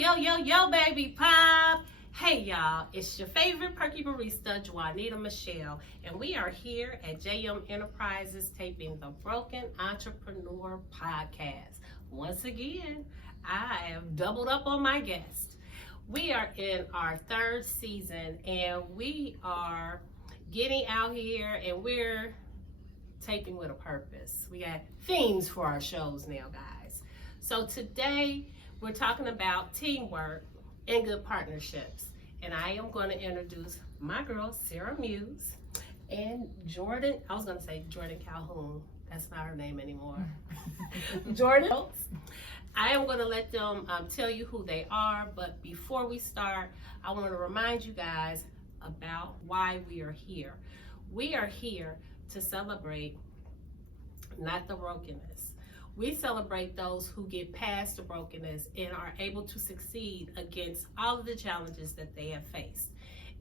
Yo, baby pop. Hey, y'all, it's your favorite perky barista, Juanita Michelle, and we are here at JM Enterprises taping the Broken Entrepreneur Podcast. Once again, I have doubled up on my guests. We are in our third season, and we are getting out here, and we're taping with a purpose. We got themes for our shows now, guys. So today, we're talking about teamwork and good partnerships. And I am going to introduce my girl, Sarah Muse, and Jordyn. I was going to say Jordyn Calhoun. That's not her name anymore. Jordyn. I am going to let them tell you who they are. But before we start, I want to remind you guys about why we are here. We are here to celebrate not the brokenness. We celebrate those who get past the brokenness and are able to succeed against all of the challenges that they have faced.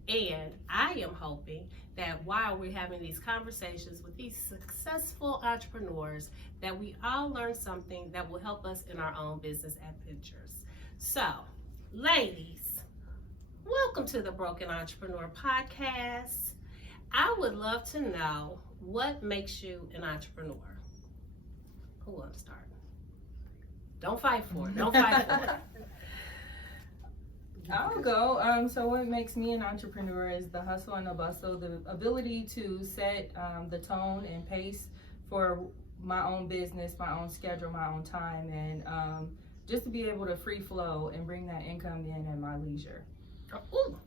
And I am hoping that while we're having these conversations with these successful entrepreneurs, that we all learn something that will help us in our own business adventures. So, ladies, welcome to the Broken Entrepreneur Podcast. I would love to know what makes you an entrepreneur. Who wants to start? Don't fight for it. Don't fight for it. I'll go. So what makes me an entrepreneur is the hustle and the bustle, the ability to set the tone and pace for my own business, my own schedule, my own time, and just to be able to free flow and bring that income in at my leisure. Ooh.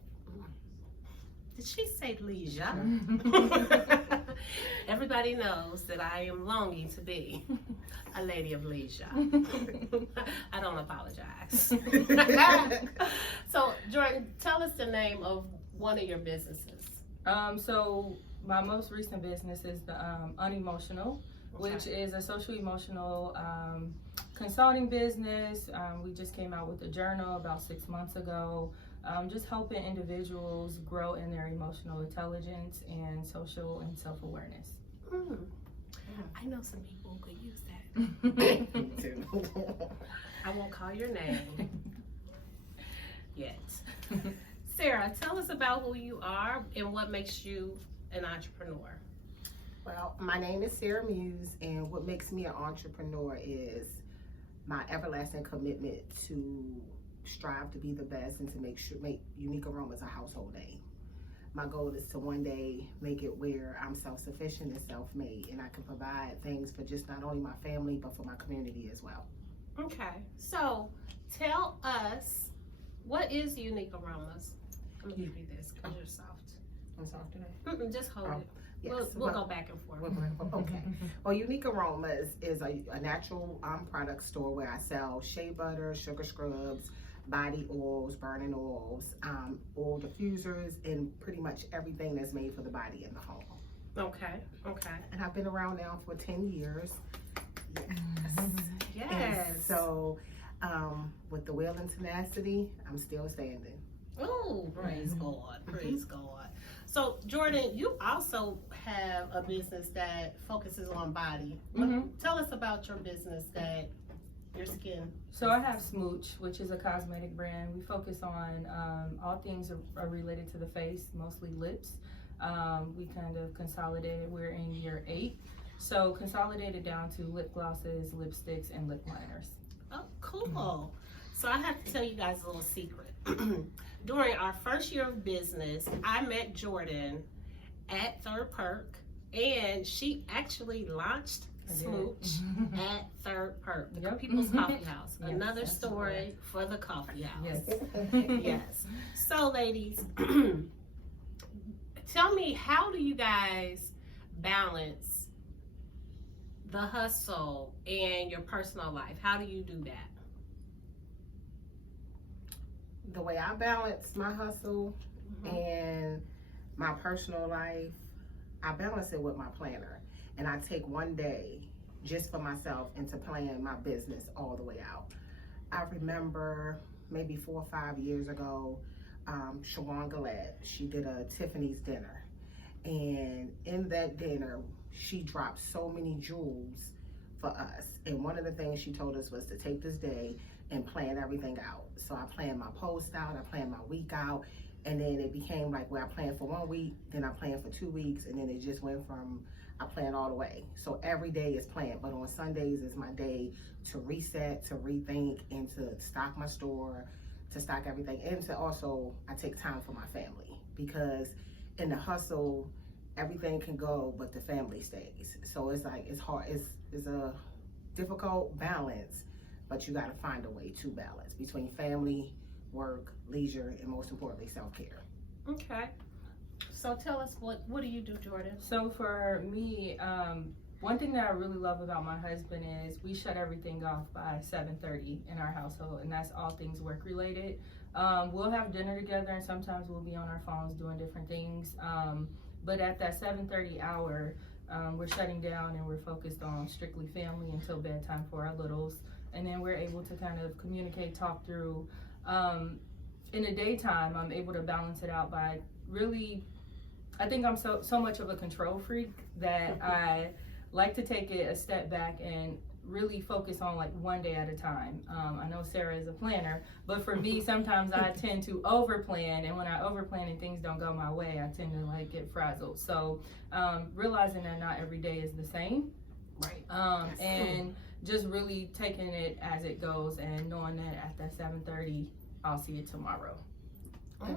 Did she say leisure? Everybody knows that I am longing to be a lady of leisure. I don't apologize. So, Jordyn, tell us the name of one of your businesses. So my most recent business is the Unemotional, which is a social emotional consulting business. We just came out with a journal about 6 months ago. Just helping individuals grow in their emotional intelligence and social and self-awareness. I know some people who could use that. Me too. I won't call your name yet. Sarah, tell us about who you are and what makes you an entrepreneur. Well, my name is Sarah Muse, and what makes me an entrepreneur is my everlasting commitment to strive to be the best and to make Unique Aromas a household name. My goal is to one day make it where I'm self-sufficient and self-made, and I can provide things for just not only my family but for my community as well. Okay, so tell us, what is Unique Aromas? I'm gonna give you this because you're soft. I'm soft today? Just hold it. Yes. We'll go back and forth. Okay. Well, Unique Aromas is a natural product store where I sell shea butter, sugar scrubs, body oils, burning oils, oil diffusers, and pretty much everything that's made for the body in the home. Okay. And I've been around now for 10 years. Yes. And so, with the will and tenacity, I'm still standing. Oh, praise God. Praise God. So, Jordyn, you also have a business that focuses on body. Tell us about your business that your skin. So I have Smooch, which is a cosmetic brand. We focus on all things are related to the face, mostly lips. We kind of consolidated. We're in year 8. So consolidated down to lip glosses, lipsticks, and lip liners. Oh, cool. So I have to tell you guys a little secret. During our first year of business, I met Jordyn at Perk, and she actually launched Smooch at Perk, the People's Coffee House. Yes, Another story for the coffee house. Yes. Yes. So, ladies, tell me, how do you guys balance the hustle and your personal life? How do you do that? The way I balance my hustle and my personal life, I balance it with my planner. And I take one day just for myself into plan my business all the way out. I remember maybe 4 or 5 years ago, Shawan Gillette, she did a Tiffany's dinner. And in that dinner, she dropped so many jewels for us. And one of the things she told us was to take this day and plan everything out. So I planned my post out, I planned my week out, and then it became like where I planned for 1 week, then I planned for 2 weeks, and then it just went from I plan all the way. So every day is planned, but on Sundays is my day to reset, to rethink, and to stock my store, to stock everything, and to also I take time for my family, because in the hustle, everything can go, but the family stays. So it's like it's hard. It's a difficult balance, but you got to find a way to balance between family, work, leisure, and most importantly, self-care. Okay. So tell us, what do you do, Jordyn? So for me, one thing that I really love about my husband is we shut everything off by 7:30 in our household, and that's all things work related. We'll have dinner together, and sometimes we'll be on our phones doing different things. But at that 7:30 hour, we're shutting down and we're focused on strictly family until bedtime for our littles. And then we're able to kind of communicate, talk through. In the daytime, I'm able to balance it out by really, I think I'm so much of a control freak that I like to take it a step back and really focus on like one day at a time. I know Sarah is a planner, but for me, sometimes I tend to over plan, and when I over plan and things don't go my way, I tend to like get frazzled. So realizing that not every day is the same, Right. and just really taking it as it goes, and knowing that at that 7:30, I'll see it tomorrow. I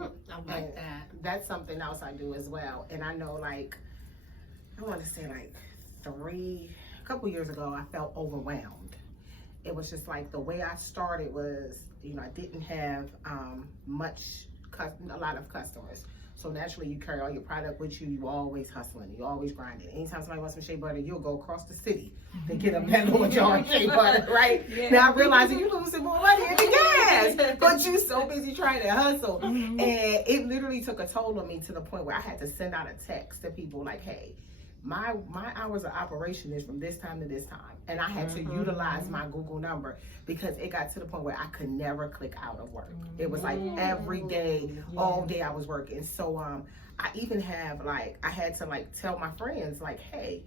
like that. That's something else I do as well. And I know, like, I want to say like a couple years ago, I felt overwhelmed. It was just like the way I started was, I didn't have a lot of customers. So naturally, you carry all your product with you. You always hustling. You always grinding. Anytime somebody wants some shea butter, you'll go across the city to get a metal jar of shea butter, right? Yeah. Now I realize that you're losing more money in the gas, but you so busy trying to hustle. And it literally took a toll on me to the point where I had to send out a text to people like, hey, my hours of operation is from this time to this time. And I had to utilize my Google number, because it got to the point where I could never click out of work. It was like every day, all day I was working. So I even have I had to tell my friends hey,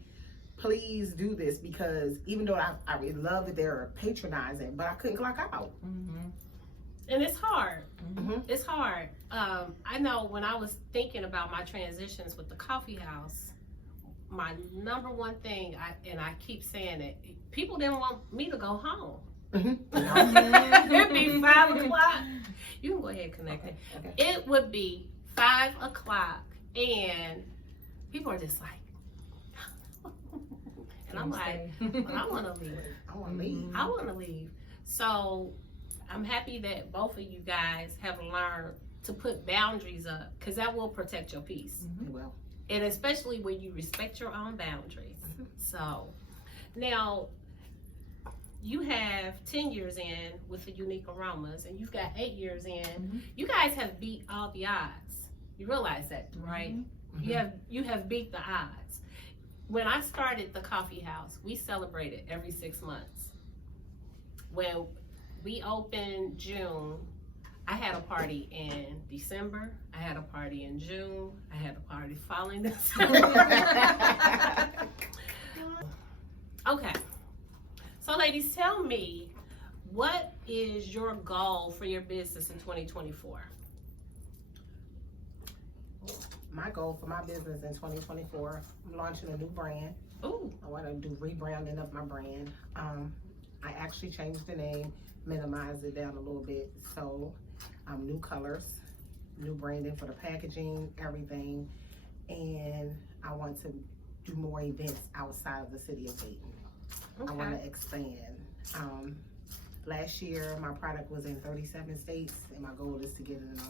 please do this, because even though I really love that they're patronizing, but I couldn't clock out. And it's hard. It's hard. I know when I was thinking about my transitions with the coffee house, my number one thing, and I keep saying it, people didn't want me to go home. It'd be 5 o'clock. You can go ahead and connect it. Okay. It would be 5 o'clock, and people are just like, and I'm like, well, I want to leave. I want to leave. I want to leave. So I'm happy that both of you guys have learned to put boundaries up, because that will protect your peace. It will. And especially when you respect your own boundaries. So now you have 10 years in with the unique aromas, and you've got 8 years in. You guys have beat all the odds. You realize that, right? You have beat the odds. When I started the coffee house, we celebrated every 6 months. When we opened June, I had a party in December. I had a party in June. I had a party following December. Okay. So ladies, tell me, what is your goal for your business in 2024? My goal for my business in 2024, I'm launching a new brand. Ooh. I want to do rebranding of my brand. I actually changed the name, minimized it down a little bit. So new colors, new branding for the packaging, everything. And I want to do more events outside of the city of Dayton. Okay. I want to expand. Last year, my product was in 37 states, and my goal is to get it in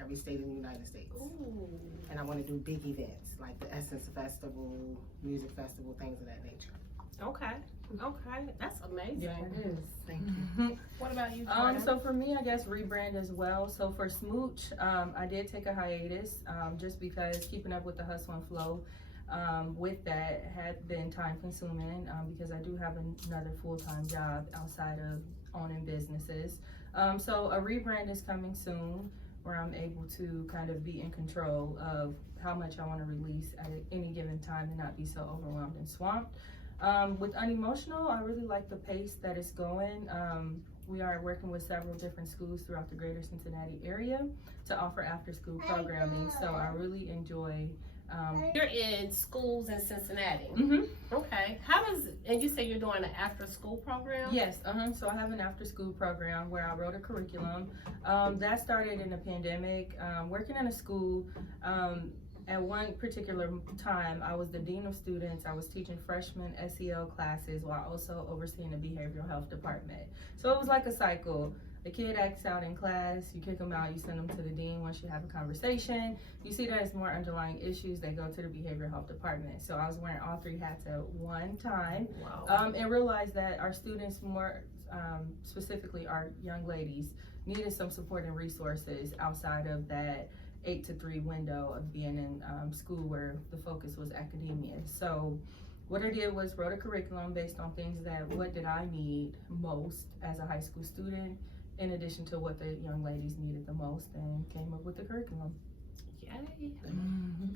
every state in the United States. Ooh. And I want to do big events like the Essence Festival, Music Festival, things of that nature. Okay. Okay. That's amazing. Yeah, it is. Thank you. What about you, Jordyn? So for me, I guess rebrand as well. So for Smooch, I did take a hiatus just because keeping up with the hustle and flow with that had been time consuming because I do have another full-time job outside of owning businesses. So a rebrand is coming soon where I'm able to kind of be in control of how much I want to release at any given time and not be so overwhelmed and swamped. With Unemotional, I really like the pace that it's going. We are working with several different schools throughout the greater Cincinnati area to offer after-school programming. So I really enjoy. You're in schools in Cincinnati. Mhm. Okay. And you say you're doing an after-school program? Yes, so I have an after-school program where I wrote a curriculum. That started in the pandemic. Working in a school, at one particular time, I was the dean of students. I was teaching freshman SEL classes while also overseeing the behavioral health department. So it was like a cycle. The kid acts out in class, you kick them out, you send them to the dean. Once you have a conversation, you see that it's more underlying issues, they go to the behavioral health department. So I was wearing all three hats at one time. Wow. And realized that our students, more specifically our young ladies, needed some support and resources outside of that 8 to 3 window of being in school where the focus was academia. So what I did was wrote a curriculum based on things that, what did I need most as a high school student, in addition to what the young ladies needed the most, and came up with the curriculum. Yay.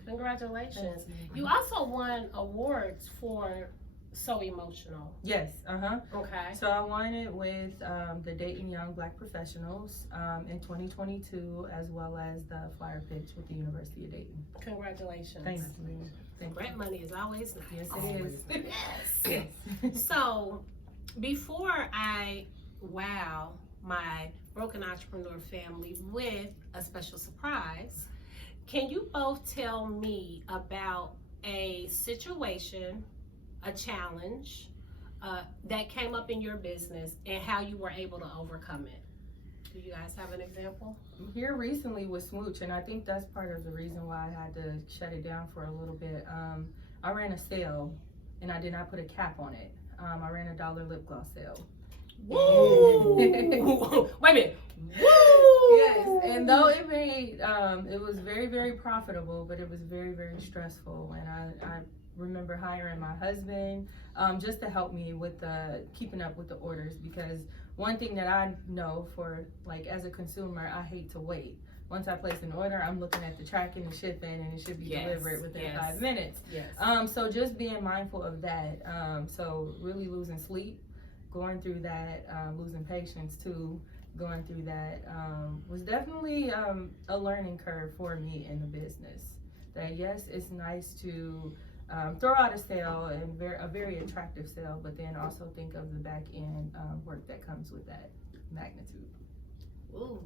Congratulations. You also won awards for So Emotional. Yes, Okay. So I won it with the Dayton Young Black Professionals in 2022, as well as the flyer pitch with the University of Dayton. Congratulations. Thank you. Grant money is always nice. Yes, it is. Yes. Yes. So, before I wow my Broken Entrepreneur family with a special surprise, can you both tell me about a situation, a challenge that came up in your business and how you were able to overcome it? Do you guys have an example? Here recently with Smooch, and I think that's part of the reason why I had to shut it down for a little bit. I ran a sale and I did not put a cap on it. I ran a $1 lip gloss sale. Woo! Wait a minute. Woo! Yes, and though it made, it was very, very profitable, but it was very, very stressful. And I remember hiring my husband just to help me with keeping up with the orders, because one thing that I know for, like, as a consumer, I hate to wait. Once I place an order, I'm looking at the tracking and shipping, and it should be delivered within 5 minutes. Yes. So just being mindful of that. So really losing sleep, going through that, losing patience too, going through that was definitely a learning curve for me in the business. That yes, it's nice to throw out a sale, and a very attractive sale, but then also think of the back end work that comes with that magnitude. Ooh.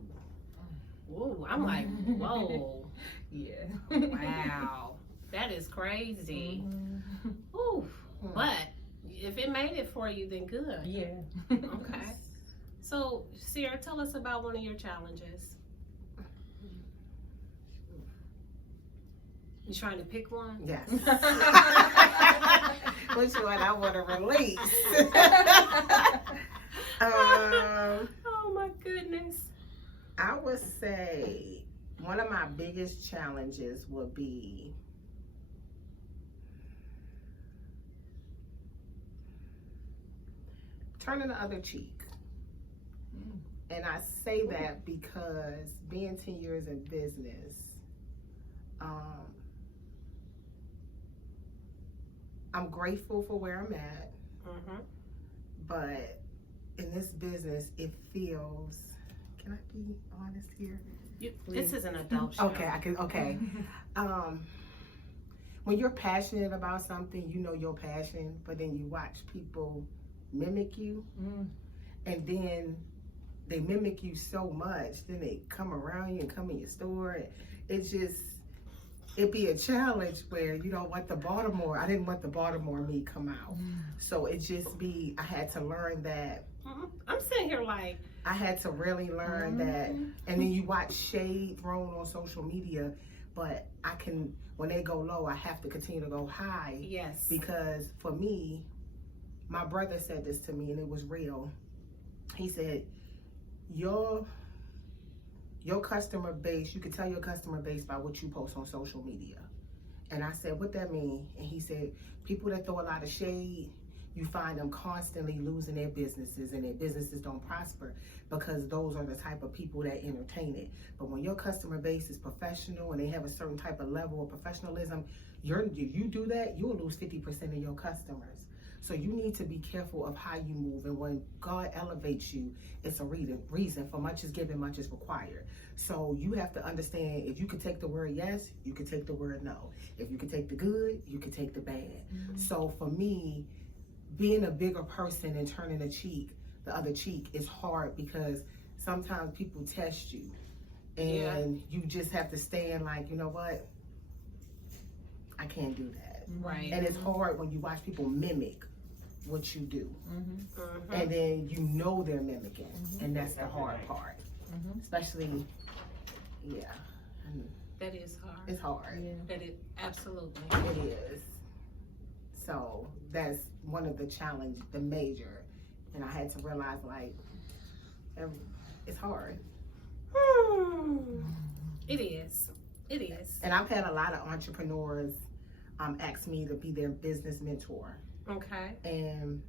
Ooh, I'm like, whoa. Yeah. Wow. That is crazy. Ooh. But if it made it for you, then good. Yeah. Okay. So, Sierra, tell us about one of your challenges. You trying to pick one? Yes. Which one I want to release? Oh my goodness. I would say one of my biggest challenges would be turning the other cheek. And I say that because being 10 years in business, I'm grateful for where I'm at, but in this business, it feels, can I be honest here? This is an adult show. Okay. When you're passionate about something, you know your passion, but then you watch people mimic you, and then they mimic you so much, then they come around you and come in your store, and it'd be a challenge where you don't want I didn't want the Baltimore me come out. So I had to learn that. I'm sitting here like, I had to really learn that. And then you watch shade thrown on social media, but when they go low, I have to continue to go high. yes. Because for me, my brother said this to me, and it was real. He said, your customer base, you can tell your customer base by what you post on social media. And I said, what that mean? And he said, people that throw a lot of shade, you find them constantly losing their businesses, and their businesses don't prosper because those are the type of people that entertain it. But when your customer base is professional and they have a certain type of level of professionalism, you do that, you'll lose 50% of your customers. So you need to be careful of how you move. And when God elevates you, it's a reason. For much is given, much is required. So you have to understand, if you could take the word yes, you could take the word no. If you could take the good, you could take the bad. So for me, being a bigger person and turning the other cheek is hard, because sometimes people test you. And you just have to stand like, you know what? I can't do that. Right. And it's hard when you watch people mimic what you do. And then you know they're mimicking. And that's the hard part. Especially, That is hard. it's hard. That it absolutely. It is. So that's one of the challenge, the major. And I had to realize, like, it's hard. It is. It is. And I've had a lot of entrepreneurs ask me to be their business mentor. Okay. And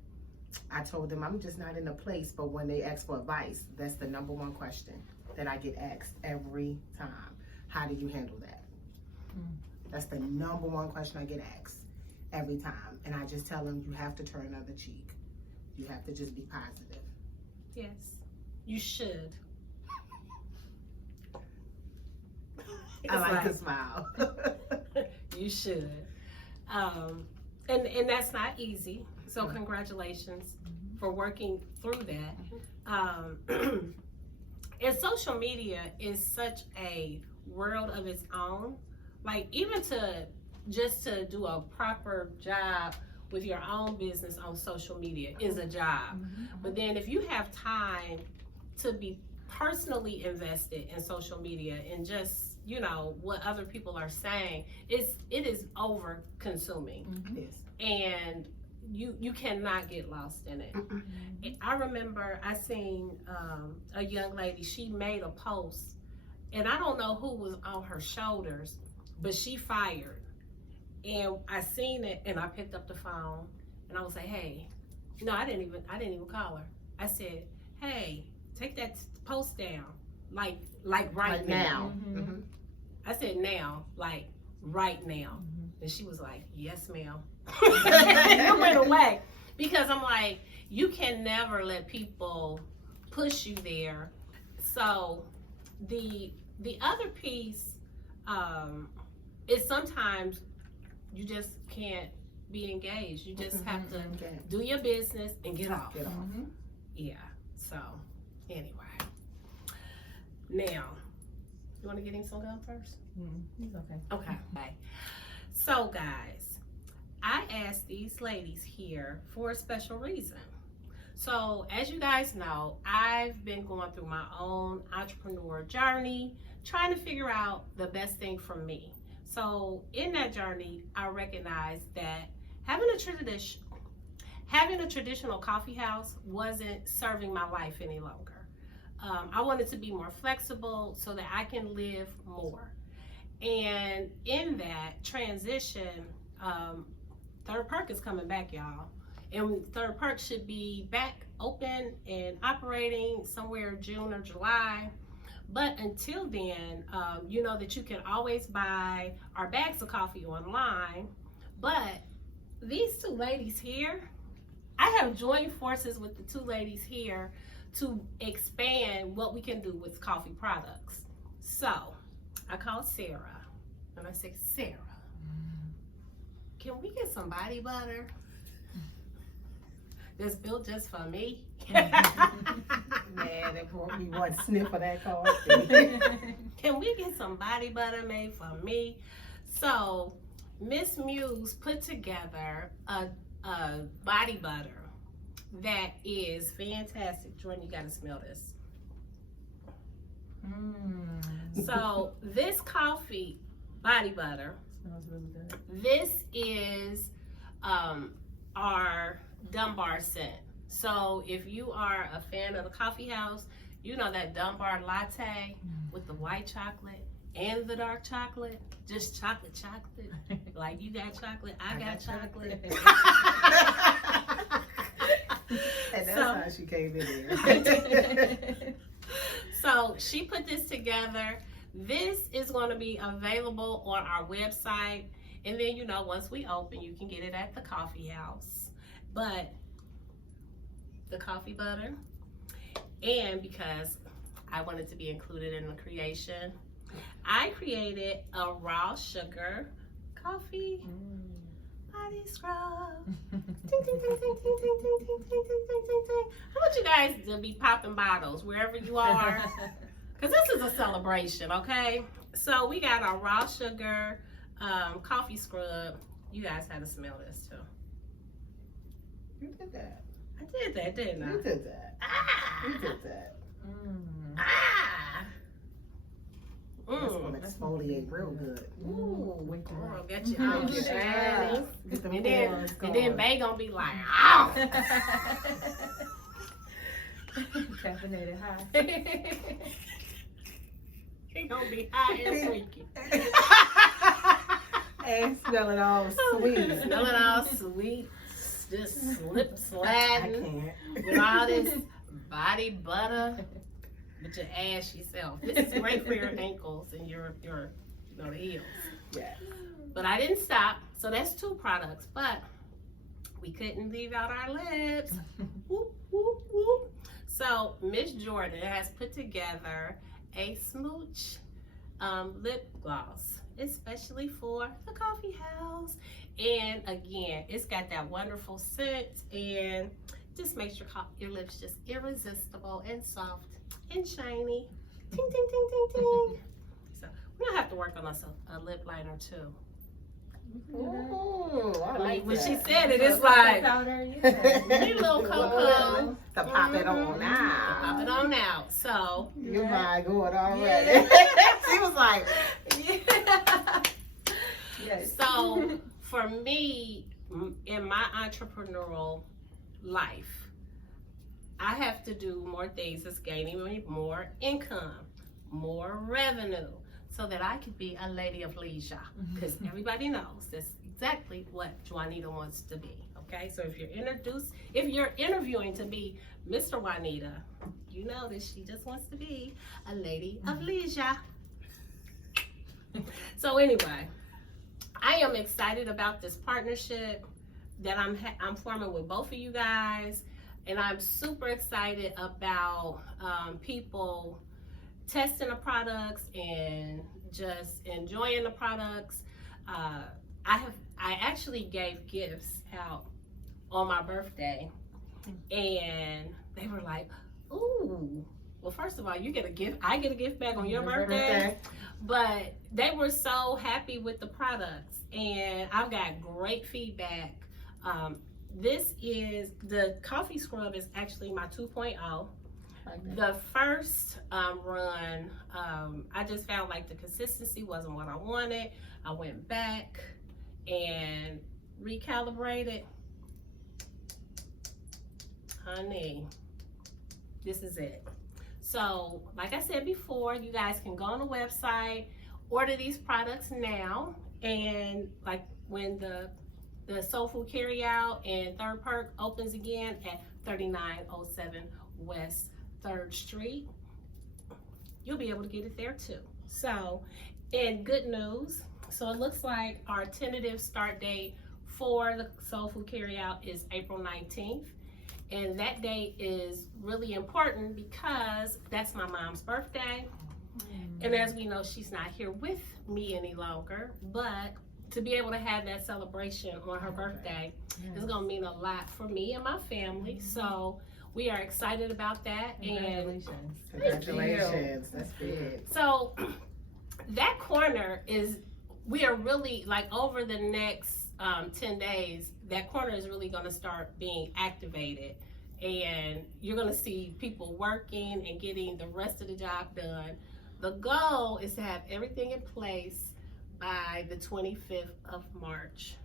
I told them I'm just not in a place, but when they ask for advice, that's the number one question that I get asked every time. How do you handle that? That's the number one question I get asked every time. And I just tell them, you have to turn another cheek. You have to just be positive. Yes. You should. I like to smile. You should. And that's not easy. So congratulations for working through that. And social media is such a world of its own. Like, even to do a proper job with your own business on social media is a job. But then if you have time to be personally invested in social media and just, you know, what other people are saying, it is over consuming. Yes. And you cannot get lost in it. I remember I seen a young lady, she made a post, and I don't know who was on her shoulders, but she fired. And I seen it, and I picked up the phone, and I was like, hey, no, I didn't even call her. I said, hey, take that post down, like right now. I said now, like right now. And she was like, yes, ma'am. It went away. Because I'm like, you can never let people push you there. So the other piece is sometimes you just can't be engaged. You just have to do your business and get off. Yeah. So anyway. Now, you want to get him some gum first? He's okay. Okay. So guys, I asked these ladies here for a special reason. So as you guys know, I've been going through my own entrepreneur journey, trying to figure out the best thing for me. So in that journey, I recognized that having a traditional coffee house wasn't serving my life any longer. I wanted to be more flexible so that I can live more. And in that transition, Third Perk is coming back, y'all. And Third Perk should be back open and operating somewhere June or July. But until then, you know that you can always buy our bags of coffee online. But these two ladies here, I have joined forces with the two ladies here to expand what we can do with coffee products. So I called Sarah and I said, Sarah, can we get some body butter that's built just for me? Man, they brought me one sniff of that coffee. Can we get some body butter made for me? So Miss Muse put together a body butter that is fantastic. Jordyn, you gotta smell this. So this coffee body butter, Smells really good. this is our Dunbar scent. So if you are a fan of the coffee house, you know that Dunbar latte with the white chocolate and the dark chocolate, just chocolate. Like you got chocolate, I got chocolate. And that's how she came in here. So she put this together. This is going to be available on our website. And then, you know, once we open, you can get it at the coffee house. but the coffee butter, and because I wanted to be included in the creation, I created a raw sugar coffee body scrub. Ting, ting, ting, ting, ting, ting, ting, ting, ting, ting, ting, ting, ting. I want you guys to be popping bottles wherever you are, because this is a celebration, okay? So we got our raw sugar coffee scrub. You guys had to smell this too. You did that. I did that, didn't I? You did that. Ah! You did that. Ah! That's gonna exfoliate real good. Ooh, girl, get you Get all your shiny. ass. Get them pores And then going. Bay gonna be like, ow! Caffeinated high. He gonna be high and freaky. And smelling all sweet. Smelling all sweet, just slip I sliding can't. with all this body butter with your ashy self. This is great for your ankles and your the heels. Yeah. But I didn't stop, so that's 2 products. But we couldn't leave out our lips. Whoop, whoop, whoop. So Miss Jordyn has put together a smooch lip gloss, especially for the coffee house. And again, it's got that wonderful scent and just makes your lips just irresistible and soft and shiny. Ting, ting, ting, ting, ting. So we're gonna have to work on us a lip liner too. Ooh, I like When that. she said it, it's like Powder, yeah. need a little cocoa. To pop it on Pop now. it on out. So Your mind going already. She was like, Yes. So for me, in my entrepreneurial life, I have to do more things that's gaining me more income, more revenue, so that I could be a lady of leisure. Because everybody knows that's exactly what Juanita wants to be. Okay, so if you're interviewing to be Mr. Juanita, you know that she just wants to be a lady of leisure. So anyway, I am excited about this partnership that I'm forming with both of you guys, and I'm super excited about people testing the products and just enjoying the products. I actually gave gifts out on my birthday, and they were like, "Ooh, well, first of all, you get a gift. I get a gift back on your birthday." But they were so happy with the products, and I've got great feedback. This is the coffee scrub is actually my 2.0. Okay. The first run, I just found like the consistency wasn't what I wanted. I went back and recalibrated. Honey, this is it. So, like I said before, you guys can go on the website, order these products now, and like when the Soul Food Carryout and Third Perk opens again at 3907 West 3rd Street, you'll be able to get it there too. So, and good news, so it looks like our tentative start date for the Soul Food Carryout is April 19th. And that date is really important because that's my mom's birthday. And as we know, she's not here with me any longer, but to be able to have that celebration on her birthday is gonna mean a lot for me and my family. So we are excited about that. And Congratulations. That's big. so that corner is, we are really like over the next 10 days, that corner is really gonna start being activated. And you're gonna see people working and getting the rest of the job done. The goal is to have everything in place by the 25th of March.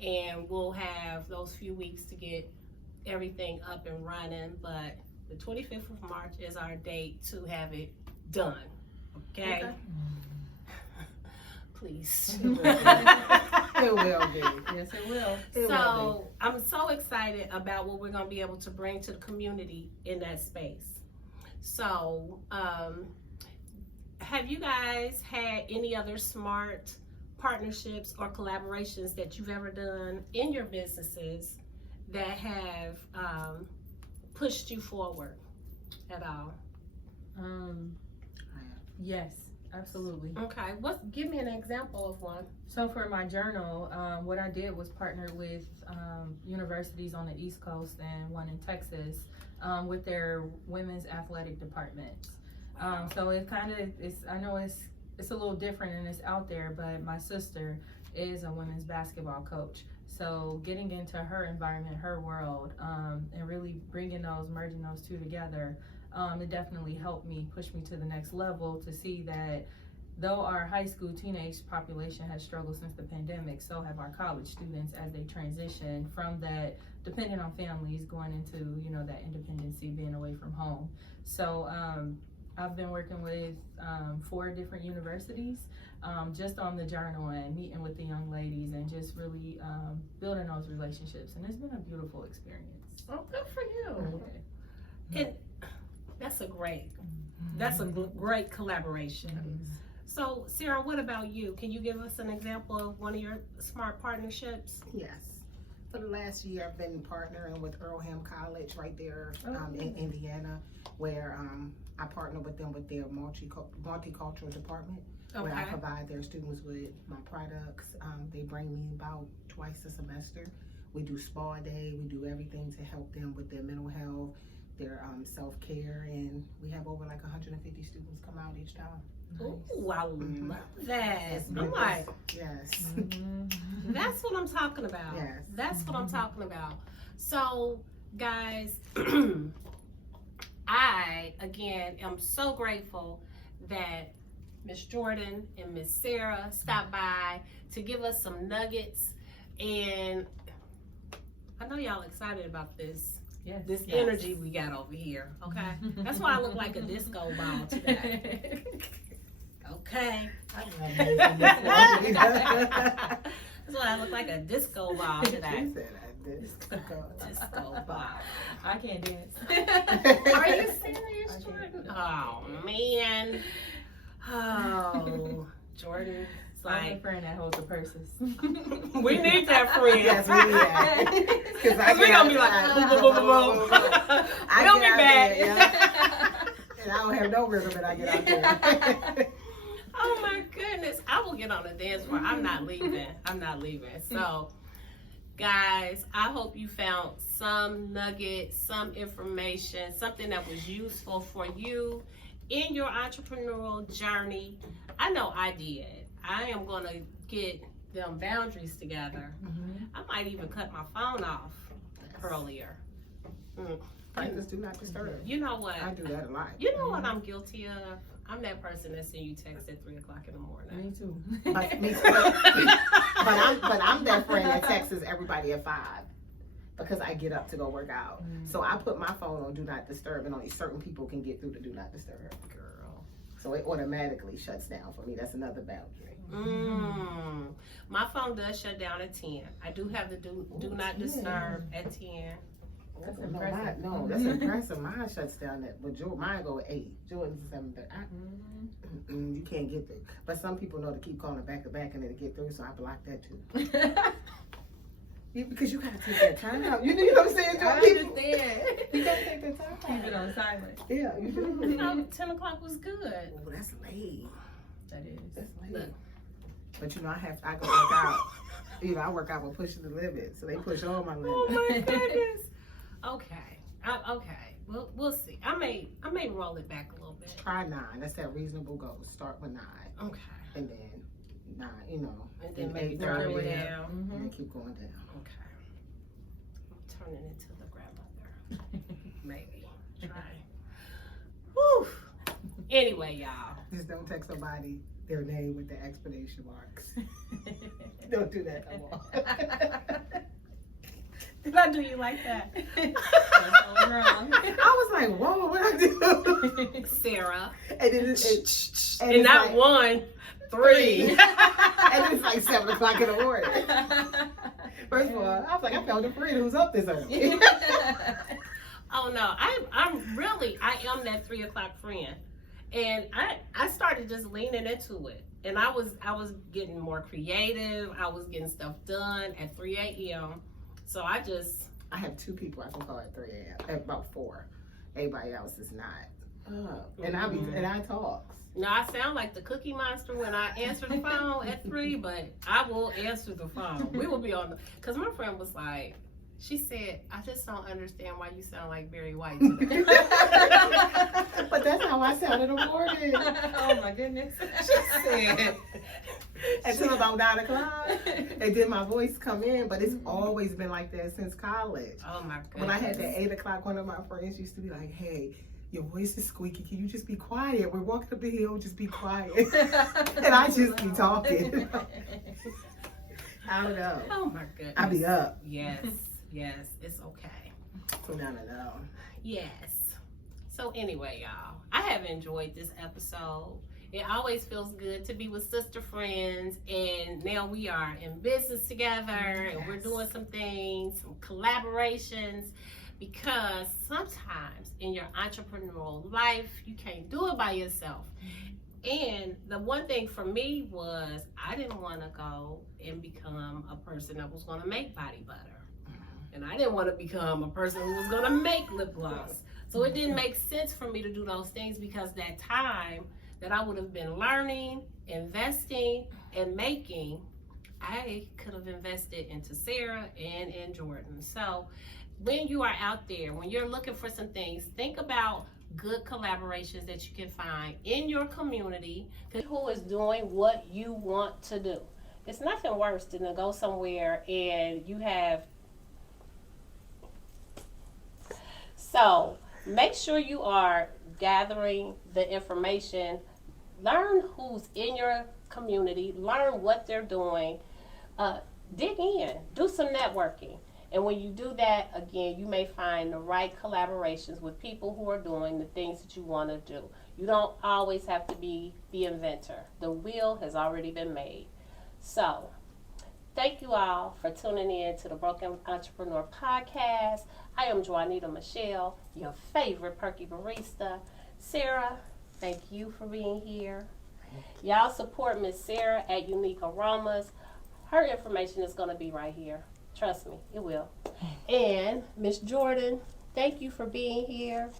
And we'll have those few weeks to get everything up and running. But the 25th of March is our date to have it done. Okay? Please. It will be. Yes, it will. So I'm so excited about what we're going to be able to bring to the community in that space. So have you guys had any other smart partnerships or collaborations that you've ever done in your businesses that have pushed you forward at all? Yes, absolutely. Okay, give me an example of one. So for my journal, what I did was partner with universities on the East Coast and one in Texas with their women's athletic departments. So it kind of I know it's a little different and it's out there, but my sister is a women's basketball coach. So getting into her environment, her world, and really merging those two together, it definitely helped me push me to the next level to see that though our high school teenage population has struggled since the pandemic, so have our college students as they transition from that dependent on families going into, that independency, being away from home. So I've been working with 4 different universities just on the journal and meeting with the young ladies and just really building those relationships. And it's been a beautiful experience. Oh, good for you. And that's a great collaboration. So, Sarah, what about you? Can you give us an example of one of your smart partnerships? Yes. For the last year, I've been partnering with Earlham College right there in Indiana, where I partner with them with their multicultural department, where I provide their students with my products. They bring me about twice a semester. We do spa day. We do everything to help them with their mental health, their self-care, and we have over like 150 students come out each time. Ooh, I love that. I'm like, yes. That's what I'm talking about. Yes. That's what I'm talking about. So, guys, I, again, am so grateful that Miss Jordyn and Miss Sarah stopped by to give us some nuggets. And I know y'all excited about this. Yes, this energy we got over here, okay? That's why I look like a disco ball today. Okay. That's why I look like a disco ball today. Disco ball. I can't dance. Are you serious, Jordyn? Oh, man. Oh, Jordyn. I'm a friend that holds the purses. We need that friend. Yes, we need that. Because we're going to be like, boom, boom, boom, boom, boom. We don't get back. And I don't have no rhythm when I get out there. Oh my goodness. I will get on the dance floor. I'm not leaving. So, guys, I hope you found some nuggets, some information, something that was useful for you in your entrepreneurial journey. I know I did. I am going to get them boundaries together. I might even cut my phone off earlier. Practice do not disturb. You know what? I do that a lot. You know what I'm guilty of? I'm that person that send you text at 3 o'clock in the morning. Me too. Me too. but I'm that friend that texts everybody at 5 because I get up to go work out. So I put my phone on do not disturb, and only certain people can get through to do not disturb. Girl. So it automatically shuts down for me. That's another boundary. My phone does shut down at 10. I do have the do not disturb at 10. That's impressive. No, that's impressive. Mine shuts down mine go at 8. Jordan's 7:30. You can't get there. But some people know to keep calling back to back and it'll get through, so I block that too. Because you gotta take that time out. You know what I'm saying? I understand. You gotta take that time out. Keep it on silent. Yeah, you do. 10 o'clock was good. Oh, that's late. That is. That's late. Look. But I go work out. I work out with pushing the limit, so they push all my limits. Oh my goodness. Okay. Okay. We'll see. I may roll it back a little bit. Try 9. That's that reasonable goal. Start with 9. Okay. And then 9, And then maybe 30 down. And then keep going down. Okay. I'm turning into the grandmother. Maybe. Try. Whew. Anyway, y'all. Just don't text somebody their name with the explanation marks. Don't do that no more. Did I do you like that? That's wrong. I was like, whoa, what I do? Sarah. And not like, 1, 3. And it's like 7 o'clock in the morning. First of all, I was like, I found a friend who's up this early. Oh no, I am that 3 o'clock friend. And I started just leaning into it. And I was getting more creative. I was getting stuff done at 3 a.m. So I I have 2 people I can call at 3 a.m. At about 4. Everybody else is not up. And I talk. Now, I sound like the Cookie Monster when I answer the phone at 3, but I will answer the phone. We will be on the, because my friend was like, she said, I just don't understand why you sound like Barry White today. But that's how I sound in the morning. Oh my goodness. She said, until about 9 o'clock, and then my voice come in, but it's always been like that since college. Oh my goodness. When I had that 8 o'clock, one of my friends used to be like, hey, your voice is squeaky. Can you just be quiet? We're walking up the hill, just be quiet. And I just be talking. I don't know. Oh my goodness. I be up. Yes, yes, it's okay. So now I know. Yes. So anyway, y'all, I have enjoyed this episode. It always feels good to be with sister friends, and now we are in business together, and we're doing some things, some collaborations, because sometimes in your entrepreneurial life, you can't do it by yourself. And the one thing for me was I didn't want to go and become a person that was going to make body butter. And I didn't want to become a person who was going to make lip gloss. So it didn't make sense for me to do those things, because that time that I would have been learning, investing, and making, I could have invested into Sarah and in Jordyn. So when you are out there, when you're looking for some things, think about good collaborations that you can find in your community. Who is doing what you want to do. It's nothing worse than to go somewhere and you have. So make sure you are gathering the information. Learn who's in your community. Learn what they're doing. Dig in. Do some networking. And when you do that, again, you may find the right collaborations with people who are doing the things that you want to do. You don't always have to be the inventor. The wheel has already been made. So, thank you all for tuning in to the Broken Entrepreneur Podcast. I am Juanita Michelle, your favorite perky barista. Sarah, thank you for being here. Y'all support Miss Sarah at Unique Aromas. Her information is going to be right here. Trust me, it will. And Miss Jordyn, thank you for being here.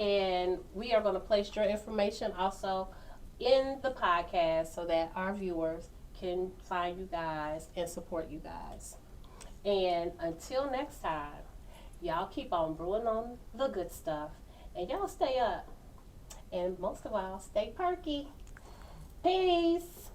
And we are going to place your information also in the podcast so that our viewers can find you guys and support you guys. And until next time, y'all keep on brewing on the good stuff. And y'all stay up. And most of all, stay perky. Peace.